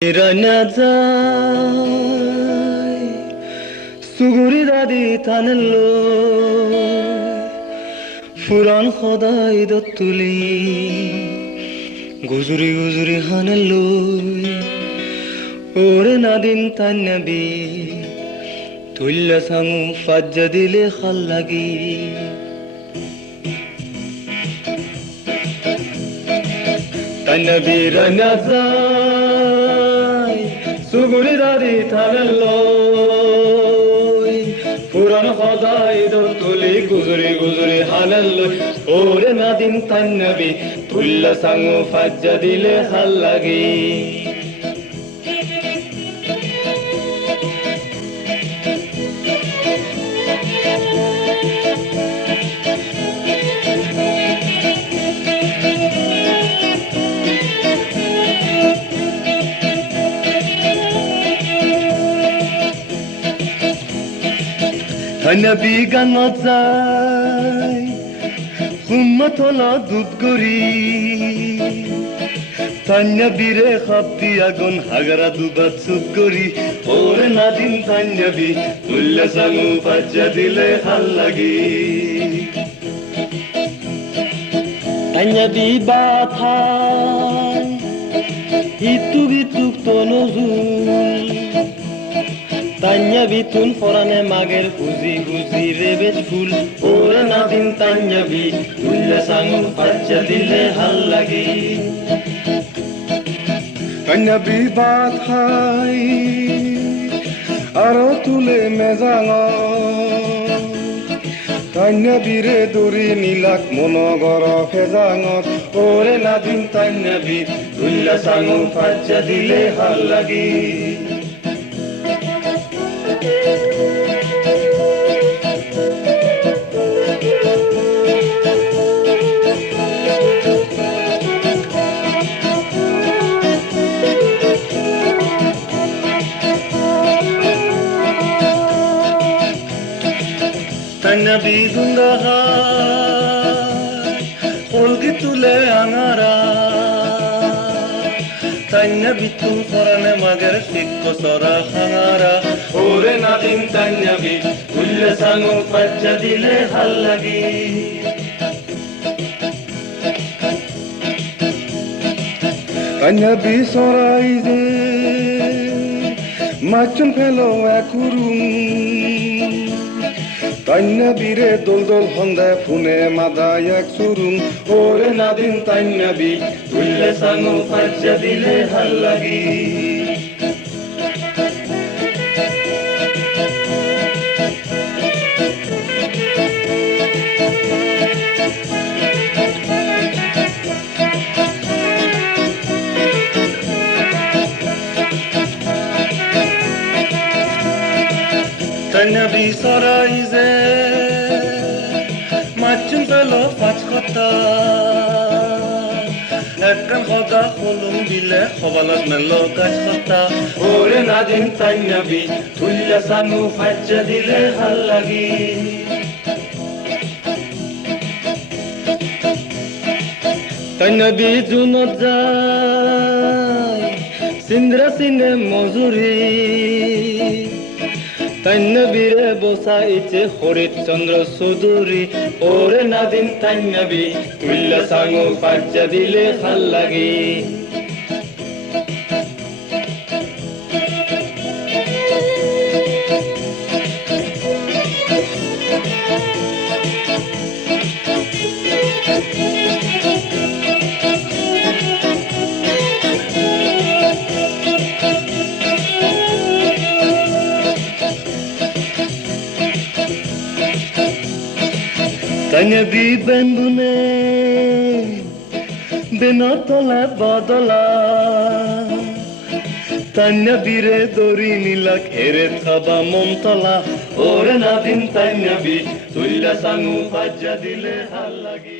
Iranazai suguri dadi tanello furan khodai dottuli guzuri guzuri hanello ore nadin tannabi tulla sangu fajjadile khallagi tannabi ranazai suguri dadi tanello furan khodai dottuli guzuri guzuri hanello ore nadin tannabi tulla sangu fajjadile khallagi Nabi ganazai Hummatola dudgori Tanyabire khabdi agon hagara dubat sudgori Ore nadin tanyabi Tulla sangu fajjadile khallagi Tanyabi bathan Hitu bituk tonozul Tanya bitun forane mager huzi huzi rebet ful ora nadin tanya bi tulla sangu fajjadile hallagi tanya bi baat hai aro tule mezanga tanya bire dori nilak monogoro fezanga ore nadin tanya bi tulla sangu fajjadile hallagi Nabi dungaha olgi tule angara tanya bitu forane magar sikko sora hangara ore nadin tanya bi tulla sangu fajjadile hallagi tanya bi soraize machun phelo akurum Tanya bire dol dol honda fune madayak surum ore nadin tanya bi tulle sangu fajjadile hallagi Tanya bi saraize Machun pelo fach khata Ekkan khoda khulum bile khobalat mello kaj khata Ore nadin tanya bi tulla sangu fajjadile hallagi Tanya bi junot jai Sindra sine mozuri Tanya bire bosa iche Horit Chandra Suduri Ore nadin tanya bi tulla sangu fajjadile khallagi Tanya bi bendune benatola badola Tanya bire dori nilak eret khaba momtola ore nadin tanya bi tulla sangu fajjadile hallagi